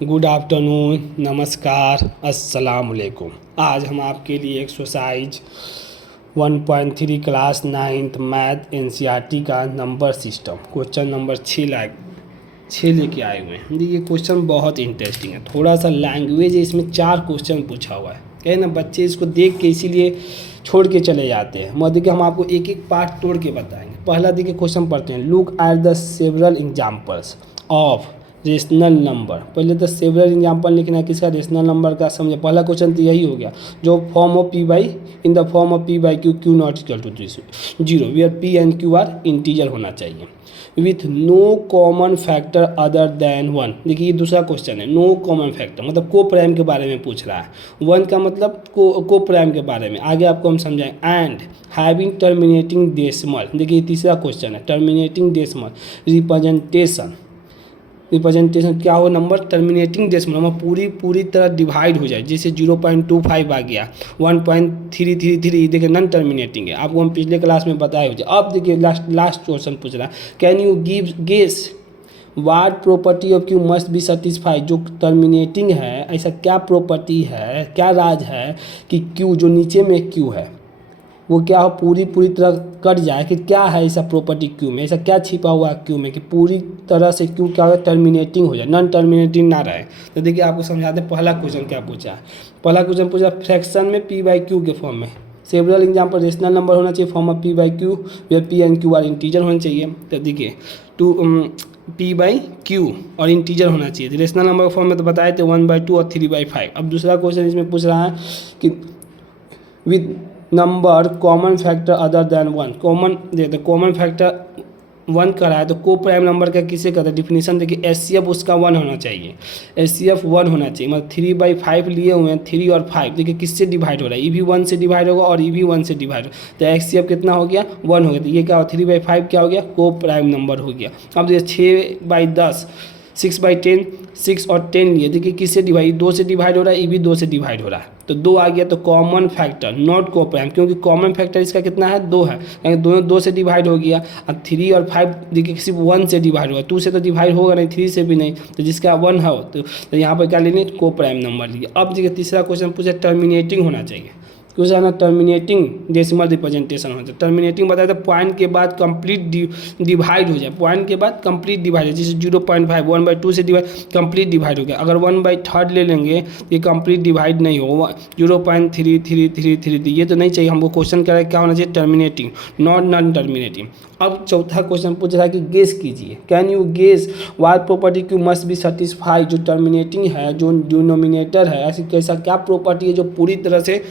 Good afternoon, नमस्कार, अस्सलाम वालेकुम। आज हम आपके लिए exercise 1.3 class 9th math NCERT का नंबर सिस्टम क्वेश्चन नंबर 6 लेके आए हुए हैं। ये क्वेश्चन बहुत इंटरेस्टिंग है। थोड़ा सा लैंग्वेज है, इसमें 4 क्वेश्चन पूछा हुआ है। कहे ना बच्चे इसको देख के इसीलिए छोड़ के चले जाते हैं। मतलब देखिए हम आपको एक एक पार्ट तोड़ के बताएंगे। पहला देखिए क्वेश्चन पढ़ते हैं। Look at the several examples of rational number. पहले तो सेवरल एग्जाम्पल लिखना है किसका, रेशनल नंबर का। समझे, पहला क्वेश्चन तो यही हो गया। जो form of P by in the form of P by Q, Q not equal to 0 where P and Q are integer होना चाहिए with no common factor other than 1। देखिए ये दूसरा क्वेश्चन है। नो कॉमन फैक्टर मतलब को prime के बारे में पूछ रहा है। 1 का मतलब को प्राइम के बारे में। आगे आपको हम समझाएं। And having terminating decimal. देखिए तीसरा क्वेश्चन है। टर्मिनेटिंग डेसिमल रिप्रेजेंटेशन क्या हो, नंबर टर्मिनेटिंग डेसिमल नंबर पूरी तरह डिवाइड हो जाए। जैसे 0.25 आ गया, 1.333, देखिए नॉन टर्मिनेटिंग है। आपको हम पिछले क्लास में बताए हो जाए। अब देखिए लास्ट क्वेश्चन पूछ रहा है। Can you give guess what property of Q must be satisfied. जो टर्मिनेटिंग है, ऐसा क्या प्रॉपर्टी है, क्या राज है कि क्यू जो नीचे में क्यू है वो क्या हो, पूरी तरह कट जाए। कि क्या है ऐसा प्रॉपर्टी क्यू में, ऐसा क्या छिपा हुआ है क्यू में कि पूरी तरह से क्यू क्या हो, टर्मिनेटिंग हो जाए, नॉन टर्मिनेटिंग ना रहे। तो देखिए आपको समझाते हैं। पहला क्वेश्चन क्या पूछा है। पहला क्वेश्चन पूछा फ्रैक्शन में पी बाई क्यू के फॉर्म में। सेवरल एग्जाम्पल रेशनल नंबर होना चाहिए form of P by Q where P and Q are integer होना चाहिए। तो देखिए पी बाई क्यू और इंटीजर होना चाहिए। रेशनल नंबर के फॉर्म में तो बताए थे 1/2 और 3/5। अब दूसरा क्वेश्चन इसमें पूछ रहा है कि with number common factor other than 1। Common देखते कॉमन फैक्टर 1 का रहा है तो को प्राइम नंबर का किसे कहते हैं। डिफिनीशन देखिए एचसीएफ उसका 1 होना चाहिए। एचसीएफ 1 होना चाहिए। मतलब 3/5 लिए हुए हैं। 3 और 5 देखिए किससे डिवाइड हो रहा है, ई भी 1 से डिवाइड होगा और ई भी 1 से डिवाइड होगा। तो एचसीएफ कितना हो गया, 1 हो गया। तो ये क्या हो, 3/5 क्या हो गया, को प्राइम नंबर हो गया। अब देखिए 6/10 6/10 6 और 10 लिए। देखिए किससे डिवाइड, 2 से डिवाइड हो रहा है, ये भी 2 से डिवाइड हो रहा है। तो 2 आ गया। तो कॉमन फैक्टर नॉट को प्राइम, क्योंकि कॉमन फैक्टर इसका कितना है, 2 है। यानी दोनों 2 से डिवाइड हो गया। अब 3 और 5 देखिए सिर्फ 1 से डिवाइड होगा, 2 से तो डिवाइड होगा नहीं, 3 से भी नहीं। तो जिसका 1 है तो यहाँ पर क्या लेंगे, को प्राइम नंबर लिए। अब देखिए तीसरा क्वेश्चन पूछा टर्मिनेटिंग होना चाहिए। कुछ है ना, टर्मिनेटिंग डेसिमल रिप्रेजेंटेशन होता है। टर्मिनेटिंग बताया था पॉइंट के बाद कंप्लीट डिवाइड हो जाए। पॉइंट के बाद कंप्लीट डिवाइड है। जैसे 0.5 1/2 से डिवाइड कंप्लीट डिवाइड हो गया। अगर 1/3 ले लेंगे ये कंप्लीट डिवाइड नहीं होगा। 0.3333 ये तो नहीं चाहिए हमको। क्वेश्चन क्या है, क्या होना चाहिए, टर्मिनेटिंग नॉट नॉन टर्मिनेटिंग। अब चौथा क्वेश्चन पूछ रहा है कि गेस कीजिए। Can you guess what property Q must be satisfied. जो टर्मिनेटिंग है, जो डिनोमिनेटर है, ऐसी कैसा क्या प्रॉपर्टी है जो पूरी तरह से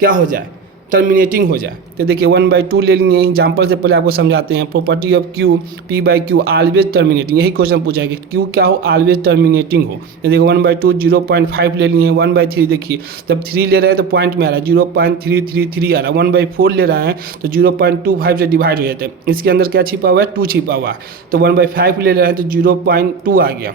क्या हो जाए, टर्मिनेटिंग हो जाए। तो देखिए 1/2 ले लिए। एग्जाम्पल से पहले आपको समझाते हैं। Property of Q P by Q always terminating. यही क्वेश्चन पूछा है कि क्यू क्या हो, ऑलवेज टर्मिनेटिंग हो। तो देखिए 1/2 0.5 ले लिए। 1/3 देखिए जब 3 ले रहे हैं तो पॉइंट में आ रहा है 0.333 आ रहा है। 1/4 ले रहे हैं तो 0.25 से डिवाइड हो जाता है। इसके अंदर क्या छिपा हुआ है, 2 छिपा हुआ है। तो 1/5 ले रहे हैं तो 0.2 आ गया।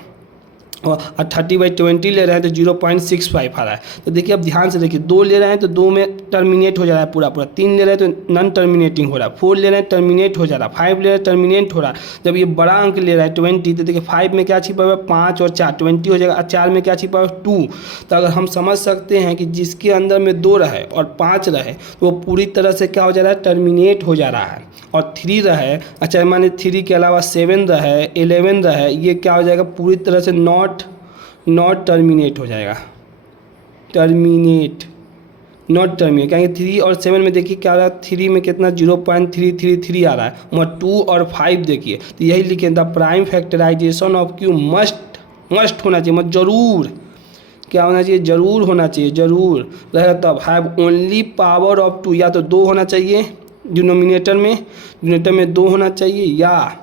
और 30/20 ले रहे हैं तो 0.65 आ रहा है। तो देखिए अब ध्यान से देखिए, 2 ले रहे हैं तो 2 में टर्मिनेट हो जा रहा है पूरा। 3 ले रहे हैं तो नॉन टर्मिनेटिंग हो रहा है। 4 ले रहे हैं टर्मिनेट हो जा रहा है। 5 ले रहे हैं टर्मिनेट हो रहा है। जब ये बड़ा अंक ले रहा है 20 तो देखिए 5 में क्या छिपा हुआ है, 5 और 4 20 हो जाएगा। 4 में क्या छिपा हुआ है, 2। तो अगर हम समझ सकते हैं कि जिसके अंदर में 2 रहे और 5 रहे तो वो पूरी तरह से क्या हो जा रहा है, टर्मिनेट हो जा रहा है। और 3 रहे, अच्छा माने 3 के अलावा 7 रहे, 11 रहे, ये क्या हो जाएगा, पूरी तरह से नॉट टर्मिनेट हो जाएगा। नॉट टर्मिनेट कहेंगे। 3 और 7 में देखिए क्या आ रहा है, 3 में कितना 0.333 आ रहा है। मगर 2 और 5 देखिए तो यही लिखे the prime factorization of Q must होना चाहिए। मतलब जरूर क्या होना चाहिए, जरूर होना चाहिए, जरूर रहेगा तब। हैव ओनली पावर ऑफ 2, या तो 2 होना चाहिए डिनोमिनेटर में 2 होना चाहिए, या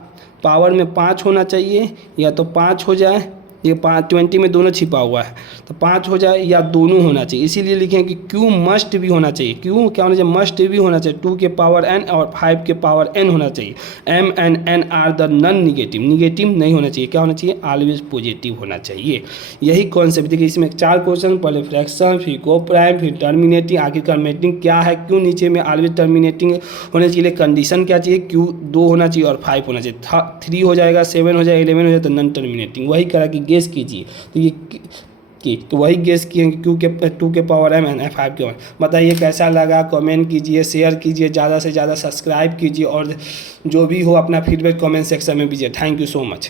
पावर में 5 होना चाहिए, या तो 5 हो जाए। ये 20 में दोनों छिपा हुआ है तो 5 हो जाए, या दोनों होना चाहिए। इसीलिए लिखें कि क्यू मस्ट भी होना चाहिए। क्यू क्या होना चाहिए, मस्ट भी होना चाहिए। 2 के पावर n और 5 के पावर n होना चाहिए। m and n are the non negative नहीं होना चाहिए। क्या होना चाहिए, ऑलवेज पॉजिटिव होना चाहिए। यही कॉन्सेप्ट देखिए। इसमें 4 क्वेश्चन, पहले फ्रैक्शन, फिर को प्राइम, फिर टर्मिनेटिंग, आखिर टर्मिनेटिंग क्या है, क्यों नीचे में ऑलवेज टर्मिनेटिंग होने चाहिए, कंडीशन क्या चाहिए, क्यू 2 होना चाहिए और 5 होना चाहिए। 3 हो जाएगा, 7 हो जाएगा, 11 हो जाए तो नॉन टर्मिनेटिंग। वही करा कि गेस कीजिए। तो ये तो वही गेस किए क्यू के 2 के पावर m एंड 5 के पावर। बताइए कैसा लगा, कमेंट कीजिए, शेयर कीजिए, ज़्यादा से ज़्यादा सब्सक्राइब कीजिए और जो भी हो अपना फीडबैक कमेंट सेक्शन में दीजिए। Thank you so much.